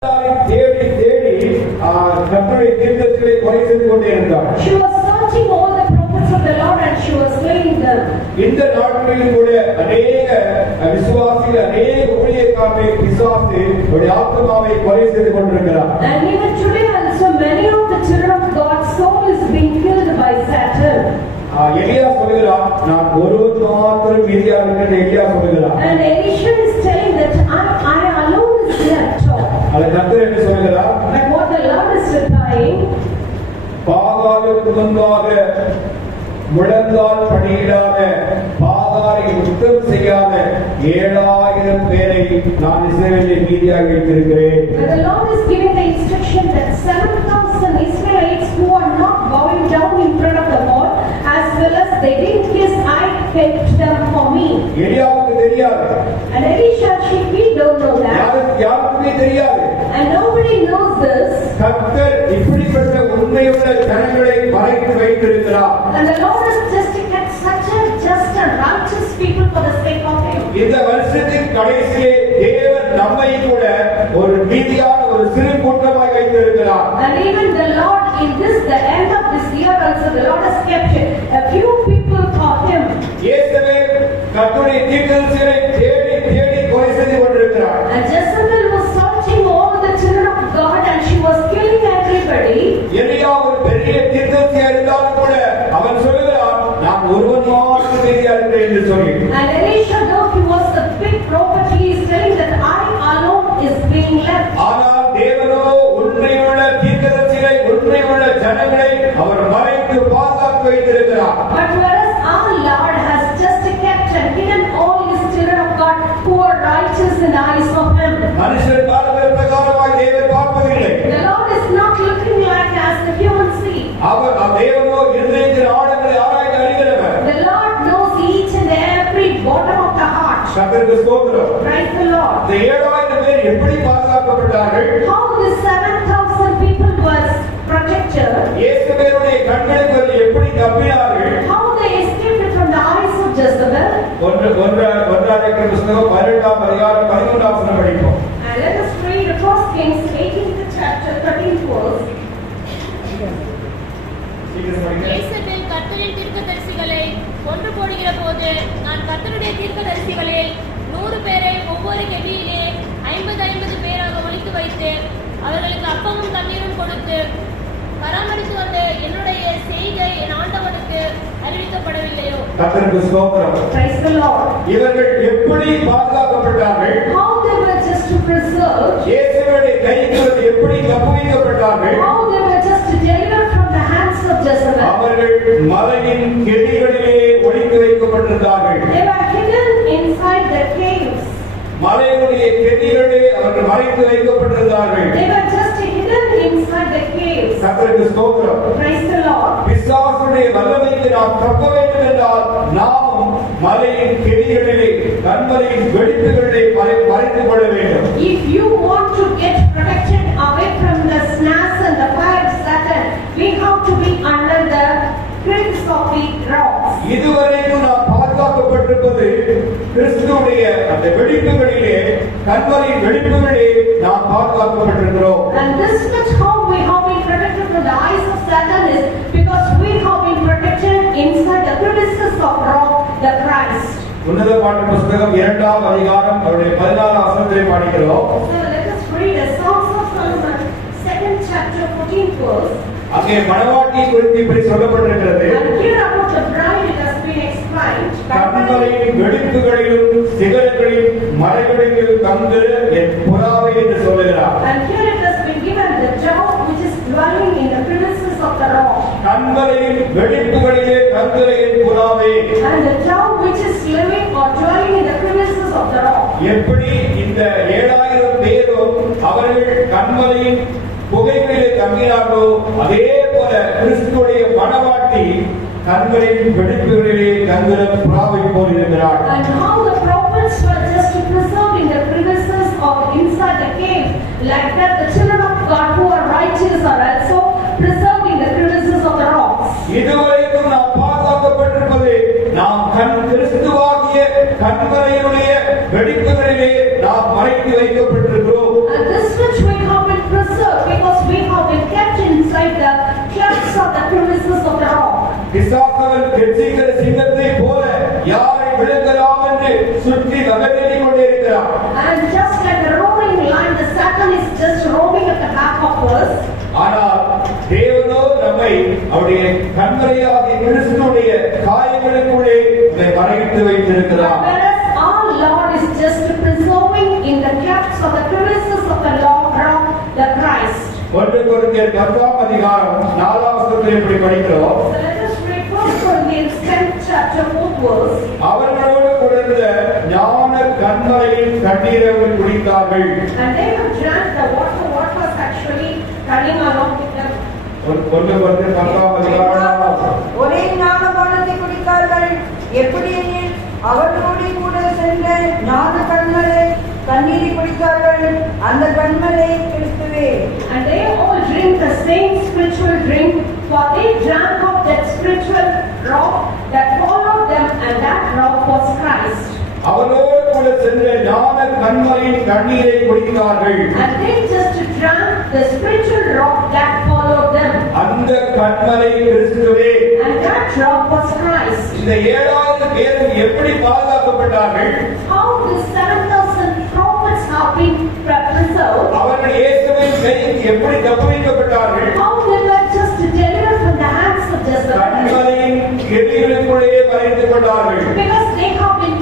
She was searching all the prophets of the Lord and she was slaying them. இந்த நாட்களில் கூட अनेक விசுவாசிகள் अनेक ஊழியக்காரரை பிசாசு அவருடைய ஆத்மாவை கொலை செய்து கொண்டிருக்கிறார். And even today also many of the children of God's soul is being killed by Satan. எலியா சொல்கிறார் நான் ஒருவன் மாத்திரம் மீதியாக இருக்கிறேன் எலியா சொல்கிறார். And Elisha is telling that I alone is left. அத கர்த்தர் என்ன சொல்கிறார்? But what the Lord is replying, பாகாலுக்கு முன்பாக முழங்கால் படியிடாத பாகாலை யுத்தம் செய்யாத 7000 பேரை நான் இஸ்ரவேலில் மீதியாக வைத்திருக்கிறேன். But the Lord is giving the instruction that 7,000 Israelites who are not bowing down in front of the Lord, as well as they didn't kiss, I kept them for me. எலியாவுக்கு தெரியாது. And Elisha, we don't know that. யாருக்குமே தெரியாது. And nobody knows this. கர்த்தர் இப்படிப்பட்ட உண்மையுள்ள ஜனங்களை மறைத்து வைத்திருக்கிறார். And the Lord has just kept such a just and righteous people for the sake of Him. இந்த வருஷத்தின் கடைசியிலே தேவன் நம்மை கூட ஒரு மீதியான ஒரு சிறு கூட்டமாய் வைத்திருக்கிறார். And even the Lord in the end of this year also the Lord has kept a few people for Him. இயேசுவே கர்த்தருடைய தீர்க்கதரிசிகளை தேடி தேடி கொலை செய்து கொண்டிருக்கிறார். And Jezebel was searching all the children of God and she was killing everybody. எலியா ஒரு பெரிய தீர்க்கதரிசியா இருந்தாலும் கூட அவன் சொல்கிறான் நான் ஒருவன் மாத்திரம் மீதியா இருக்கிறேன் என்று சொல்லி. And Elisha, though he was a big prophet, he is telling that I alone is being left. ஆனால் தேவனோ உண்மையுள்ள தீர்க்கதரிசிகளை உண்மையுள்ள ஜனங்களை அவர் மறைத்து பாதுகாத்து வைத்திருக்கிறார். But whereas our Lord has just kept and hidden all his children of God who are righteous in the eyes of Him. மனுஷர் பார்க்கிற பிரகாரமாய் தேவன் பார்ப்பதில்லை. The Lord is not looking like as the human see. அவர் தேவனோ இருதயத்தின் ஆழங்களை ஆராய்ந்து அறிகிறவர். The Lord knows each and every bottom of the heart. கர்த்தருக்கு ஸ்தோத்திரம். Praise the Lord. இந்த 7000 பேர் எப்படி பாதுகாக்கப்பட்டார்கள்? How the 7,000 people was protected. இயேசுவினுடைய கண்களுக்கு எப்படி தப்பினார்கள்? How they escaped from the eyes of Jezebel. ஒன்றாம் புத்தகம் 18ஆம் அதிகாரம் 13ஆம் வசனம் படிப்போம். And let us read 1 Kings 18th chapter 13th verse. இயேசுவில் கர்த்தரின் தீர்க்கதரிசிகளை கொன்று போடுகிற போது நான் கர்த்தருடைய தீர்க்கதரிசிகளில் 100 பேரை ஒவ்வொரு கெபியிலே 50 பேராக ஒழித்து வைத்து அவர்களுக்கு அப்பமும் தண்ணீரும் கொடுத்து பராமரித்து வந்த என்னுடைய செய்கை என் ஆண்டவனுக்கு அறிவிக்கப்படவில்லையோ? கர்த்தருக்கு ஸ்தோத்திரம். Praise the Lord. இவர்கள் எப்படி பாதுகாக்கப்பட்டார்கள்? How they were just preserved. இயேசுவினுடைய கைக்கு எப்படி தப்புவிக்கப்பட்டார்கள்? How they were just delivered from the hands of Jezebel. அவர்கள் மலையின் கெடிகளிலே ஒளித்து வைக்கப்பட்டிருந்தார்கள். They were hidden inside the caves. மலையினுடைய கெடிகளிலே அவர்கள் மறைத்து வைக்கப்பட்டிருந்தார்கள். They were just hidden inside the caves. கர்த்தருக்கு ஸ்தோத்திரம். Praise the Lord. பிசாசுடைய வல்லமைக்கு நாம் தப்ப வேண்டும் என்றால் நாமும் மலையின் கெடிகளிலே கண்மலையின் வெடிப்புகளிலே மறைத்துக் கொள்ள வேண்டும். If you want to get protection away from the snares and the fire of Satan, we have to be under the prince of the rocks. இதுவரைக்கும் நாம் பாதுகாக்கப்பட்டிருப்பது கிறிஸ்துவுடைய அந்த வெடிப்புகளிலே கண்மலையின் வெடிப்புகளிலே நாம் பாதுகாக்கப்பட்டிருக்கிறோம். And this much how we have been protected from the eyes of Satan is because we have been protected inside the crevices of rock, the Christ. உன்னத பாட்டு புத்தகம் 2ஆம் அதிகாரம் அவருடைய 14ஆம் வசனத்தை படிக்கிறோம். So let us read the Songs of Solomon 2nd chapter 14th verse. அங்கே மணவாட்டி குறித்து இப்படி சொல்லப்பட்டிருக்கிறது. And here about the bride it has been explained. கண்மலையின் வெடிப்புகளிலும் சிகரங்களின் மலைகளிலும் தங்குகிற என் புறாவை என்று சொல்லுகிறார். And here it has been given the dove which is dwelling in the crevices of the rock. கண்மலையின் வெடிப்புகளிலே தங்குகிற என் புறாவே. And the dove which is living or dwelling in the crevices of the rock. எப்படி இந்த 7000 பேரும் அவர்கள் கண்மலையின் புகைகளிலே தங்கினார்களோ அதே போல கிறிஸ்துவுடைய மணவாட்டி கண்மலையின் வெடிப்புகளிலே தங்குகிற புறாவை போல் இருக்கிறார். And how the prophets were just preserved in the crevices of inside the cave, like that the children of God who are righteous are also preserved in the crevices of the rocks. இதுவரைக்கும் நாம் பாதுகாக்கப்பட்டிருப்பது நாம் கிறிஸ்துவாகிய கண்மலையினுடைய வெடிப்புகளிலே நாம் மறைத்து வைக்கப்பட்டிருக்கிறோம். And this much we have just roaming at the back of us. ஆனால் தேவனோ நம்மை அவருடைய கண்மலையாகிய கிறிஸ்துவுடைய காயங்களுக்குள்ளே நம்மை மறைத்து வைத்திருக்கிறார். Whereas our Lord is just preserving in the clefts of the crevices of the Lord, the Christ. 1 கொரிந்தியர் 10ஆம் அதிகாரம் 4ஆம் வசனத்தில் இப்படி படிக்கிறோம். So let us read 1 Corinthians 10th chapter 4th verse. அவர்களோடு கொடுத்த ஞான கண்மலையின் தண்ணீரை அவர்கள் குடித்தார்கள். And they have drank the water. What was actually running along with them? 1 கொரிந்தியர் 10ஆம் அதிகாரம் ஒரே ஞானபானத்தை குடித்தார்கள். எப்படி எனில் அவர்களோடு கூட சென்ற ஞான கண்மலை தண்ணீரை குடித்தார்கள். அந்த கண்மலை கிறிஸ்துவே. And they all drink the same spiritual drink, for they drank of that spiritual rock that followed them, and that rock was Christ. அவர்களோடு கூட சென்ற ஞான கண்மலையின் தண்ணீரை குடித்தார்கள். And they just drank the spiritual rock that followed them, அந்த கண்மலை கிறிஸ்துவே. and that rock was Christ. இந்த 7000 பேரும் எப்படி பாதுகாக்கப்பட்டார்கள்? How the 7,000 prophets have been preserved? அவர்கள் இயேசுவின் கைக்கு எப்படி தப்புவிக்கப்பட்டார்கள்? How they were just delivered from the hands of Jezebel? கண்மலையின் கெபிகளுக்குள்ளே மறைக்கப்பட்டார்கள். Because they have been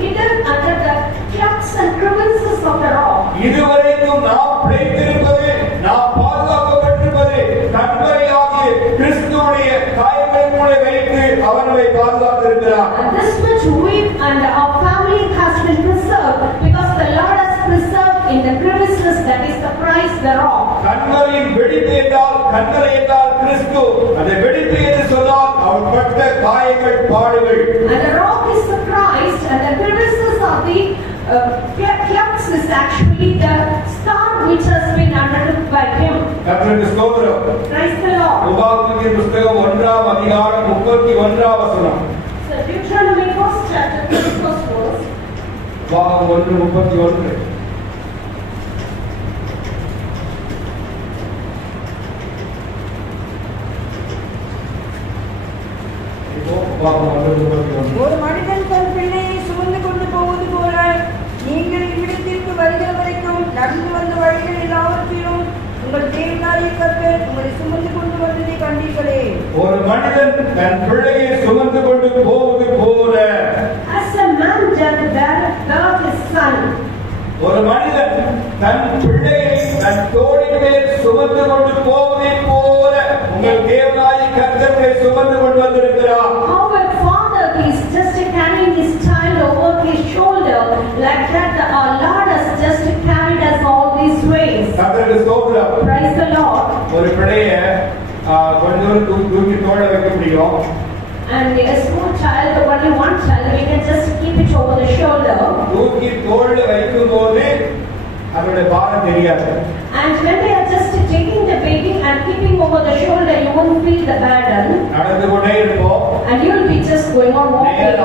hidden under the clefts and crevices of the rock. இதுவரைக்கும் நாம் பிழைத்திருப்பது, நாம் பாதுகாக்கப்பட்டிருப்பது கண்மலையாகிய கிறிஸ்துவுடைய காயங்களுக்குள்ளே வைத்து அவர்களை பாதுகாத்திருக்கிறார். And this much we and our family has been preserved because the Lord has preserved in the crevices, that is the Christ, the rock. கண்மலையின் வெடிப்பு என்றால், கண்மலை என்றால் கிறிஸ்து. அந்த வெடிப்பு என்று சொன்னால் அவர் பட்ட காயங்கள், பாடுகள். And the rock is the Christ, and the crevices of the clefts is actually the star which has been undertook by him. கர்த்தருக்கு ஸ்தோத்திரம். Praise the Lord. உபாகமத்தின் புத்தகம் 1ஆம் அதிகாரம் 31ஆம் வசனம். So Deuteronomy 1st chapter 31st verse. உபாகம் 1:31. உபாகம் 1:31. ஒரு மனிதன் தன் பிள்ளையை சுமந்து கொண்டு போவது போல நீங்கள் இவ்விடத்திற்கு வருகிற வரைக்கும் நடந்து வந்த வழிகள் எல்லாவற்றிலும் உங்கள் தேவனாகிய கர்த்தர் உங்களை சுமந்து கொண்டு வந்ததை கண்டீர்களே. ஒரு மனிதன் தன் பிள்ளையை சுமந்து கொண்டு போவது போல, As a man doth bear his son. ஒரு மனிதன் தன் பிள்ளையை தன் தோளின் மேல் சுமந்து கொண்டு போவதை போல உங்கள் தேவனாகிய கர்த்தர் உங்களை சுமந்து கொண்டு வந்திருக்கிறார். How a father is just carrying his child over his shoulder, like that our Lord has just carried us all these ways. கர்த்தருக்கு ஸ்தோத்திரம். Praise the Lord. ஒரு பிள்ளையை கொஞ்சம் தூக்கி தோள வைக்க முடியும். And a small child, only one child, we can just keep it over the shoulder. தூக்கி தோள்ல வைக்கும் போது அதோட பாரம் தெரியாது. And when we are just taking the baby and keeping over the shoulder, you won't feel the burden. நடந்து கொண்டே இருப்போம். And you will be just going on walking.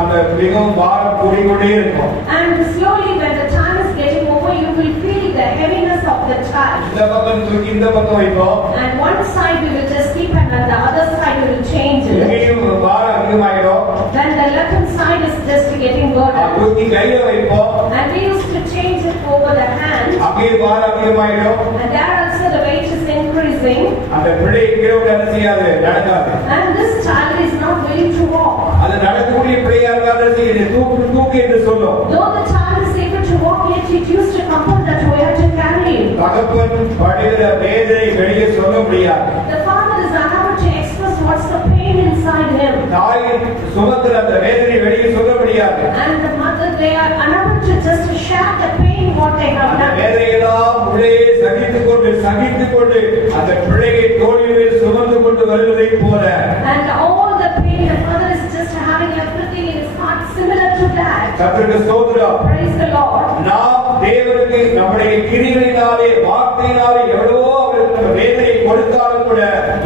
அந்த மிகவும் பாரம் கூடிக்கொண்டே இருக்கும். And slowly, when the time is getting over, you will feel the heaviness of the child. இந்த பக்கம் தூக்கி இந்த பக்கம் வைப்போம். And one side we will just keep, and the other side we will change it. இங்கேயும் பாரம் அதிகமாயிடும். When the left side is just getting burdened, தூக்கி கையில வைப்போம். and we used to change it over the hand, அங்கே பாரம் அதிகமாயிடும். and there also the weight is increasing, அந்த பிள்ளை கீழே என்ன செய்யாது, நடக்காது. and this child is not willing to walk. அது நடக்கக்கூடிய பிள்ளையா இருந்தாலும் சரி, தூக்கு தூக்கு என்று சொல்லும். Though the child is able to walk, yet it used to compel that we have to carry him. தகப்பன் படுகிற வேதனை வெளியே சொல்ல முடியாது. The father is unable to express what's the pain inside him. தாய் சுமக்கிற அந்த வேதனை வெளியே சொல்ல முடியாது. And the mother, they are unable to just share the pain what they have அந்த done. வேதனையெல்லாம் உள்ளே சகித்துக் கொண்டு அந்த பிள்ளையை தோளின் மேல் சுமந்து கொண்டு வருவதை போல, And all the pain, the mother is just having everything in his heart similar to that. கர்த்தருக்கு ஸ்தோத்திரம். Praise the Lord. நாம் தேவனுக்கு நம்முடைய கிரிகளினாலே, வார்த்தையினாலே எவ்வளவோ அவருக்கு நம்ம வேதனை கொடுத்தாலும் கூட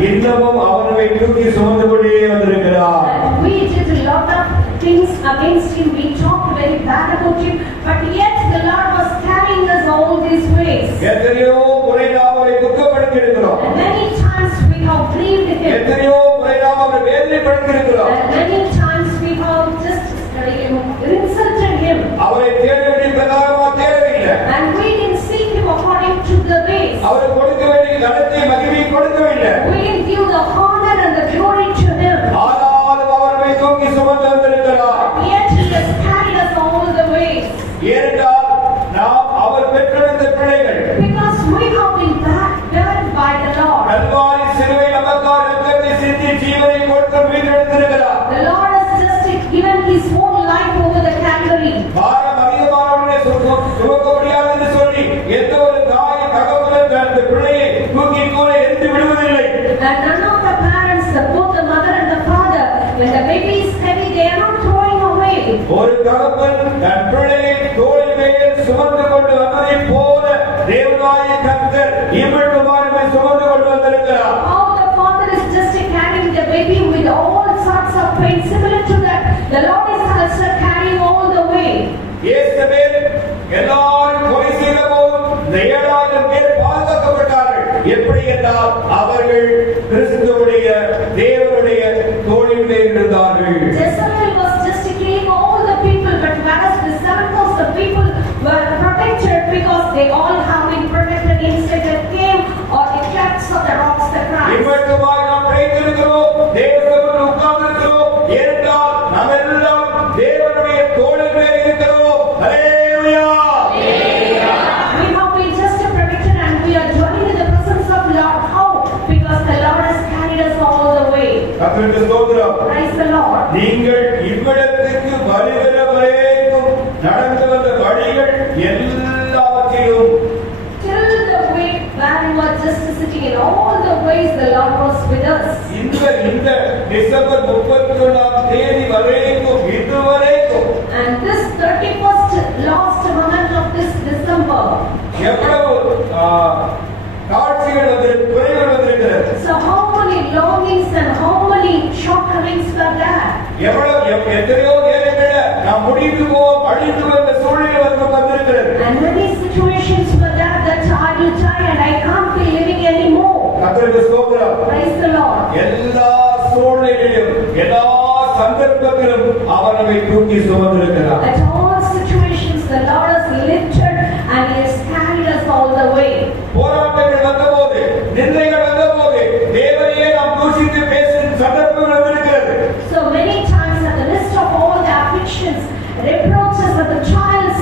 இன்னமும் அவனை தூக்கி சுமந்து கொண்டே வந்திருக்கிறார். And we did a lot of things against him. We talked very bad about him, but yet the Lord was carrying us all these ways. எத்தனையோ முறை நாம் அவரை துக்கப்படுத்தி இருக்கிறோம். And many times we have grieved him. எத்தனையோ முறை நாம் அவரை வேதனைப்படுத்தி இருக்கிறோம். And many times we have just insulted him. அவரை தேட வேண்டிய பிரகாரமா தேடவில்லை. And we didn't seek him according to the ways. அவர் கொடுக்க வேண்டிய கனத்தை மகிமையை கொடுக்கவில்லை. We didn't give the honor and the glory to him. ஆனாலும் அவர் நம்மை தூக்கி சுமந்து வந்திருக்கிறார். Yet he has carried us all the ways. ஏனென்றால் நாம் அவர் பெற்றெடுத்த பிள்ளைகள். Because we have been beaten by the Lord. Kalvari சிலுவை நமக்காக இரத்தத்தை சிந்தி ஜீவனை கொடுத்து மீட்டெடுத்திருக்கிறார். The Lord has just given his own life over the Calvary. பாரம் அதிகமானவர்களை சுமக்க முடியாது என்று சொல்லி எந்த ஒரு தாய் தகப்பனும் அந்த பிள்ளையை தூக்கி கூட எரிந்து விடுவதில்லை. And none of the parents, both the mother and the father, when the baby is heavy, they are not throwing away. ஒரு தகப்பன் தன் பிள்ளையை தோளின் மேல் சுமந்து கொண்டு வந்ததை போல தேவனாகிய கர்த்தர் இம்மட்டுமாய் சுமந்து கொண்டு வந்திருக்கிறார். How the father is just carrying the baby with all sorts of pain, similar to that, the Lord is also carrying all the way. இயேசுவேல் எல்லாரும் கொலை செய்த போதும் இந்த 7000 பேர் பாதுகாக்கப்பட்டார்கள். எப்படி என்றால் அவர்கள் கிறிஸ்துவுடைய தேவனுடைய தோளின் மேல் இருந்தார்கள். Jezebel was just killing all the people, but whereas the 7,000 people were protected because they all have been protected inside the cave or the clefts of the rocks, the crags. இம்மட்டுமாய் நாம் பிழைத்திருக்கிறோம், தேவசபையில் உட்கார்ந்திருக்கிறோம். ஏனென்றால் நாம் எல்லாம் தேவனுடைய தோளின் மேல் இருக்கிறோம். ஹல்லேலூயா. We have been just protected and we are joining in the presence of Lord. How? Because the Lord has carried us all the way. கர்த்தருக்கு ஸ்தோத்திரம். Praise the Lord. நீங்கள் இவ்விடத்திற்கு வருகிற வரைக்கும் நடந்து வந்த வழிகள் எல்லாவற்றிலும் Till the way where you are just sitting in all the ways the Lord was with us. இந்த டிசம்பர் 31ஆம் தேதி வரைக்கும் இதுவரைக்கும் And this 31st last month of this December. எவ்வளவு காட்சிகள் குறைகள் வந்திருக்கிறது. So how many longings and how many shortcomings were there? எத்தனையோ நேரங்களில் நாம் முடிந்து போவோம் அழிந்து வந்த சூழ்நிலை வந்திருக்கிறது. And many situations were there that I will die and I can't be living anymore. கர்த்தருக்கு ஸ்தோத்திரம். Praise the Lord. எல்லா சூழ்நிலையிலும் எல்லா சந்தர்ப்பத்திலும் அவர் நம்மை தூக்கி சுமந்திருக்கிறார். At all situations the Lord has lifted and he has carried us all the way. போராட்டங்கள் வந்தபோது நிந்தைகள் வந்தபோது தேவனையே நாம் தூஷித்து பேசும் சந்தர்ப்பங்கள் இருக்கிறது. So many times at the midst of all the afflictions, reproaches of the trials,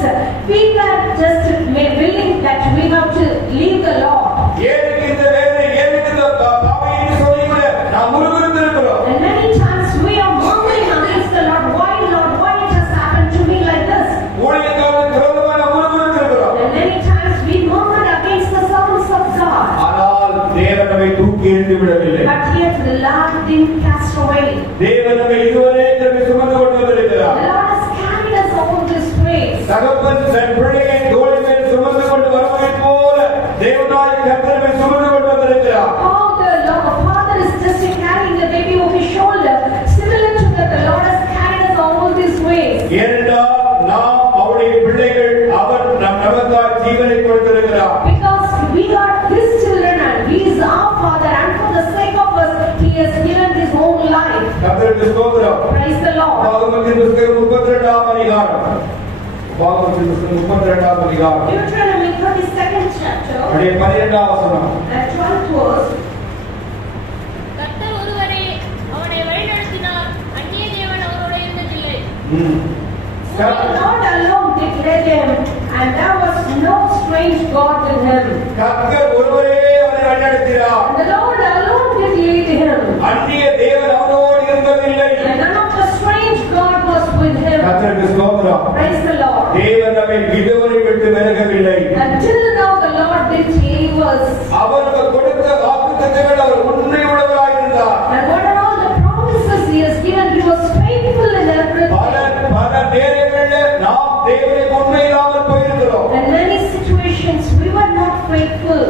we were just willing that we have to leave the Lord. ஏனுக்கு இந்த வேதனை ஏனுக்கு இந்த பாவை என்று சொல்லி கூட நாம் முறுமுறுத்திருக்கிறோம். And many times we are murmuring against the Lord. Why Lord? Why it has happened to me like this? ஊழியக்காரருக்கு விரோதமாக நாம் முறுமுறுத்திருக்கிறோம். And many times we murmured against the servants of God. ஆனால் தேவன் நம்மை தூக்கி எறிந்து விடவில்லை. But yet the Lord didn't cast away. தேவன் நம்மை இதுவரை நம்மை சுமந்து கொண்டு வந்திருக்கிறார். The Lord has carried us all this way. தகப்பன் தன் பிள்ளையை தோளின் மேல் சுமந்து கொண்டு வருவதைப் போல தேவனாகிய கர்த்தர் நம்மை சுமந்து கொண்டு வந்திருக்கிறார். How the Father is just carrying the baby over his shoulder, similar to that the Lord has carried us all these ways. ஏனென்றால் நாம் அவருடைய பிள்ளைகள், அவர் நமக்காக ஜீவனை கொடுத்திருக்கிறார். Because we are his children and he is our Father, and for the sake of us he has given his own life. கர்த்தருக்கு ஸ்தோத்திரம். Praise the Lord. பாகமத்தின் புத்தகம் 32ஆம் அதிகாரம். பாகமத்தின் புத்தகம் 32ஆம் அதிகாரம். Deuteronomy 32nd chapter அப்படியே 12ஆம் வசனம். and 12th verse. கர்த்தர் ஒருவரே அவனை வழிநடத்தினார், அந்நிய தேவன் அவரோடு இருந்ததில்லை. So the Lord alone did lead him, and there was no strange God in him. கர்த்தர் ஒருவரே அவனை வழிநடத்தினார். The Lord alone did lead him, அந்நிய தேவன் அவனோடு இருந்ததில்லை. and none of the strange God was with him. கர்த்தருக்கு ஸ்தோத்திரம். Praise the Lord. தேவன் நம்மை இதுவரை விட்டு விலகவில்லை. Until now the Lord did leave us. அவருக்கு கொடுத்த வாக்குத்தத்தங்கள் அவர் உண்மை உள்ளவராய் இருந்தார். And what are all the promises he has given? He was faithful in everything. பல நேரங்களில் நாம் தேவனுக்கு உண்மை இல்லாமல் போயிருக்கிறோம். In many situations we were not faithful.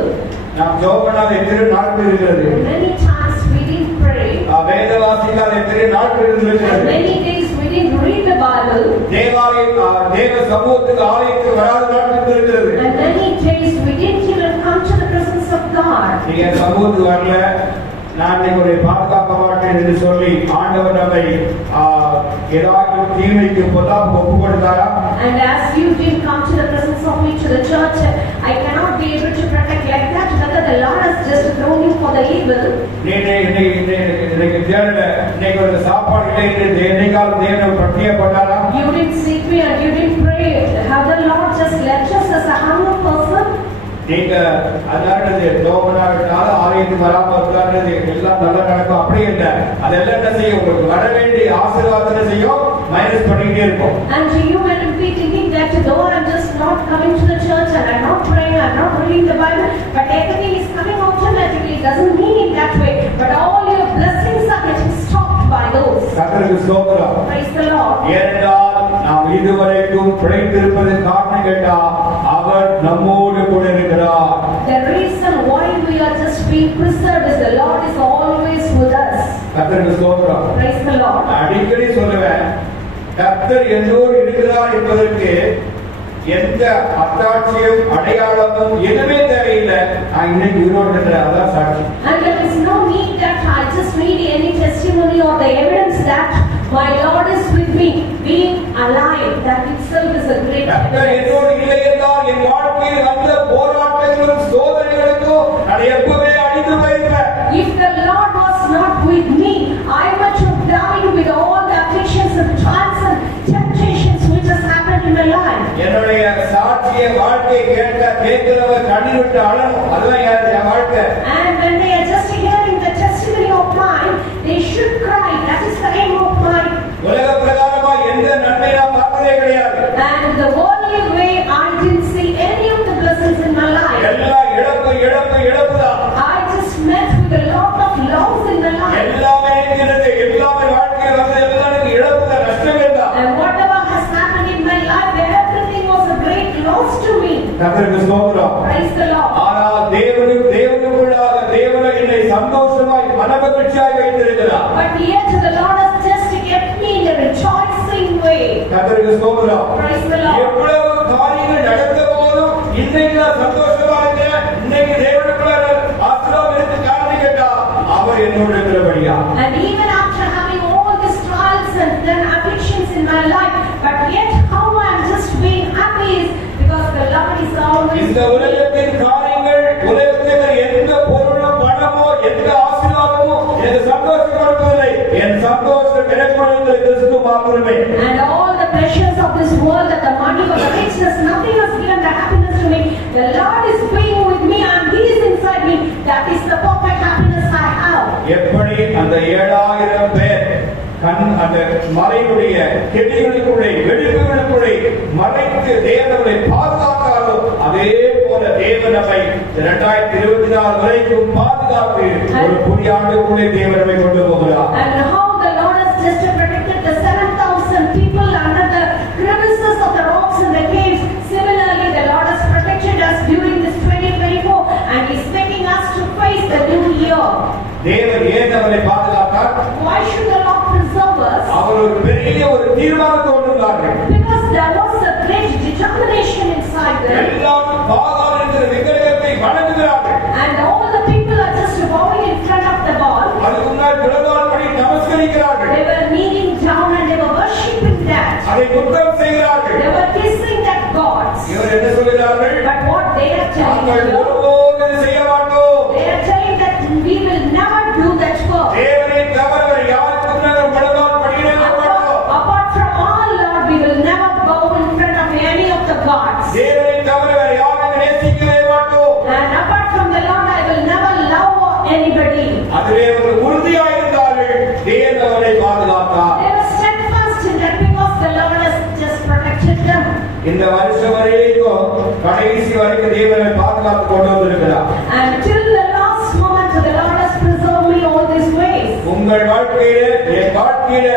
நாம் ஜெபனால எத்தனை நாட்கள் இருக்கிறது. And many times we didn't pray. வேத வாசிக்கால் எத்தனை நாட்கள் And இருக்கிறது. many days we didn't read the Bible. தேவ சமூகத்துக்கு ஆலயத்துக்கு வராத நாட்கள் இருக்கிறது. And many days we didn't even come to the presence of God. நீங்க சமூகத்துக்கு வரல, நான் உங்களை பாதுகாக்க மாட்டேன் என்று சொல்லி ஆண்டவர் நம்மை ஏதாவது தீமைக்கு பொல்லாப்பு ஒப்பு கொடுத்தாரா? And as you didn't come to the presence of me to the church, I cannot for the evil. இன்னைக்கு ஒரு சாப்பாடு இல்லை என்னைக்காலும் தேவனை பட்டிய பண்ணாரா? You didn't seek me and you didn't pray. Have the Lord just left us as a humble person? நீங்க அதாவது தோமனாவினால ஆலயத்துக்கு வராம இருக்காருன்னு எல்லாம் நல்லா நடக்கும் அப்படி இல்லை. அதெல்லாம் என்ன செய்யும்? உங்களுக்கு வர வேண்டிய ஆசீர்வாதத்தை செய்யும், மைனஸ் பண்ணிக்கிட்டே இருக்கும். And you may be thinking that though I'm just not coming to the church and I'm not praying, I'm not reading the Bible, but everything is coming automatically. It doesn't mean in that way. But all your blessings are getting stopped by those. கர்த்தருக்கு ஸ்தோத்திரம். Praise the Lord. ஏனென்றால் நாம் இதுவரைக்கும் பிழைத்திருப்பதன் காரணம் கேட்டா அவர் நம்மோடு கூட இருக்கிறார். The reason why we are just being preserved is the Lord is always with us. கர்த்தருக்கு ஸ்தோத்திரம். Praise the Lord. அடிக்கடி சொல்லுவேன், கர்த்தர் என்னோடு இருக்கிறார் என்பதற்கு எந்த அத்தாட்சியும் அடையாளமும் எதுவுமே தேவையில்லை. நான் இன்னைக்கு உயிரோடு இருக்கிறேன், அதான் சாட்சி. And there is no need that I just need any testimony or the evidence that my Lord is with me, being alive. That itself is a great கர்த்தர் evidence. என்னோடு இல்லை என்றால் என் வாழ்க்கையில் வந்த போராட்டங்களும் சோதனைகளுக்கும் நான் எப்பவே அழிந்து போயிருப்பேன். If the Lord was not with me, I might have died with all the afflictions and trials and temptations which has happened in my life. என்னுடைய சாட்சிய வாழ்க்கை கேட்கிறவர் கண்ணீர் விட்டு அழணும். அதுதான் என் வாழ்க்கை. And when they are just hearing the testimony of mine, they should cry. That is the aim of mine. உலக பிரகாரமா எந்த நன்மை நான் பார்த்ததே கிடையாது. And the worldly way, I didn't see any of the blessings in my life. எல்லாம் இழப்பு தான். I just met with a lot of loss in my life. எல்லாமே வாழ்க்கையில் வந்த எல்லாம் இழப்பு தான், நஷ்டமே தான். And whatever has happened in my life, everything was a great loss to me. கர்த்தருக்கு ஸ்தோத்திரம். Praise the Lord. ஆனால் தேவனுக்குள்ளாக தேவனை என்னை சந்தோஷமாய் மனமகிழ்ச்சியாய் வைத்திருக்கிறார். But yet the Lord has just kept me in a rejoicing way. கர்த்தருக்கு ஸ்தோத்திரம். Praise the Lord. எவ்வளவு காரியங்கள் நடந்த போதும் இன்னைக்கு நான் சந்தோஷமா இருக்கேன். இன்னைக்கு தேவனுக்குள்ள ஆசீர்வாதம் இருக்கு. காரணம் கேட்டா அவர் என்னோடு இருக்கிறபடியா. And even after having all these trials and then afflictions in my life, but yet how I am just being happy is because the Lord is always இந்த with me. உலகத்தின் காரியங்கள், உலகத்தில் எந்த பொருளும் பணமோ எந்த ஆசீர்வாதமோ எனக்கு சந்தோஷம் கொடுப்பதில்லை. என் சந்தோஷம் எனக்கு கொடுக்கிற கிறிஸ்து மாத்திரமே. And all the pleasures of this world, that the money or the richness, nothing has given the happiness to me. The Lord is being with me and He is inside me. That is the perfect happiness I have. எப்படி அந்த 7000 பேர் அந்த மலையுடைய கெடிகளுக்குள்ளே வெடிப்புகளுக்குள்ளே மறைத்து தேவனை பாதுகாத்தாரோ அதே போல தேவன் நம்மை 2024 வரைக்கும் பாதுகாத்து ஒரு புதிய ஆண்டுக்குள்ளே தேவன் நம்மை கொண்டு போகிறார். And how the Lord has just protected the 7,000 people under the crevices of the rocks and the caves. Similarly, the Lord has protected us during this 2024 and He is making us to face the new year. தேவன் ஏன் நம்மை பாதுகாத்தார்? Why should the Lord preserve us? அவர் ஒரு பெரிய ஒரு தீர்மானத்தோடு இருந்தார்கள். Because there was a great determination inside them. எல்லாம் பாகால் என்கிற விக்கிரகத்தை வணங்குகிறார்கள். And all the people are just bowing in front of the ball. அதுக்கு முன்னாடி முழங்கால் படி நமஸ்கரிக்கிறார்கள். They were kneeling down and they were worshipping that. அதை குற்றம் செய்கிறார்கள். They were kissing that gods. இவர் என்ன சொல்கிறார்கள்? But what they are telling நாங்கள் you, ஒருபோதும் செய்ய மாட்டோம். they are telling that we will never do that work. தேவனை தவிர வேறு யாருக்கும் நாங்கள் முழங்கால் படியிடவே மாட்டோம். Apart from our Lord, we will never bow in front of any of the gods. தேவனை தவிர வேறு யாரையும் நேசிக்கவே மாட்டோம். And apart from the Lord, I will never love anybody. அதிலே ஒரு உறுதியாக இருந்தார்கள். தேவன் அவரை பாதுகாத்தார். They were steadfast in that because the Lord has just protected them. இந்த வருஷம் வரைக்கும் கடைசி வரைக்கும் தேவனை பாதுகாத்து கொண்டு வந்திருக்கிறார். And till the last moment, the Lord has preserved me all these ways. உங்கள் வாழ்க்கையில என் வாழ்க்கையில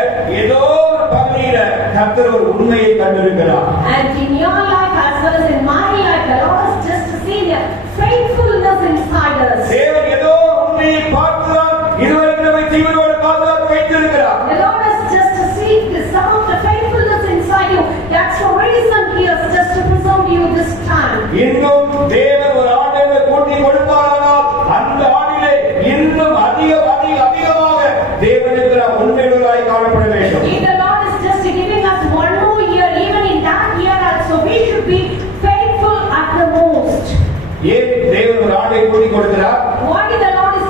ஏதோ ஒரு பகுதியில கர்த்தர் ஒரு உண்மையை கண்டிருக்கிறார். And in your life as well as in my life, the Lord has just seen the faithfulness inside us. தேவன் ஏதோ உண்மையை பார்த்துதான் இதுவரைக்கும் நம்மை ஜீவனோடு பாதுகாத்து வைத்திருக்கிறார். The Lord has just seen some of the faithfulness inside you. That's the reason He has just preserved you this time. இன்னும் தேவன் ஒரு ஆண்டை கூட்டி கொடுப்பாரானால் அந்த ஆண்டிலே இன்னும் அதிகமாக தேவனுக்கு உண்மையுள்ளவராய் காணப்பட வேண்டும். If the Lord is just giving us one more year, even in that year also, we should be faithful at the most. ஏன் தேவன் ஒரு ஆண்டை கூட்டி கொடுக்கிறார்? Why the Lord is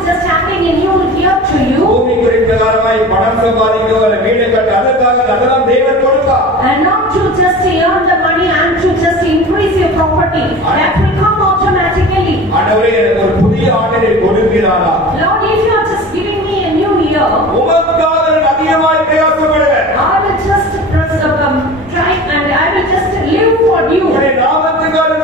அதிகமாய் பணம் சம்பாதிக்கோ அல்ல வீடு கட்ட அதற்காக அதெல்லாம் தேவன் கொடுப்பார். And not to just earn the money and to just increase your property. That will come automatically. ஆண்டவரே எனக்கு ஒரு புதிய ஆண்டை கொடுக்கிறாரா? Lord, if you are just giving me a new year, உமக்காக நான் அதிகமாய் பிரயாசப்படுவேன். I will just try and I will just live for you. உம்முடைய நாமத்துக்காக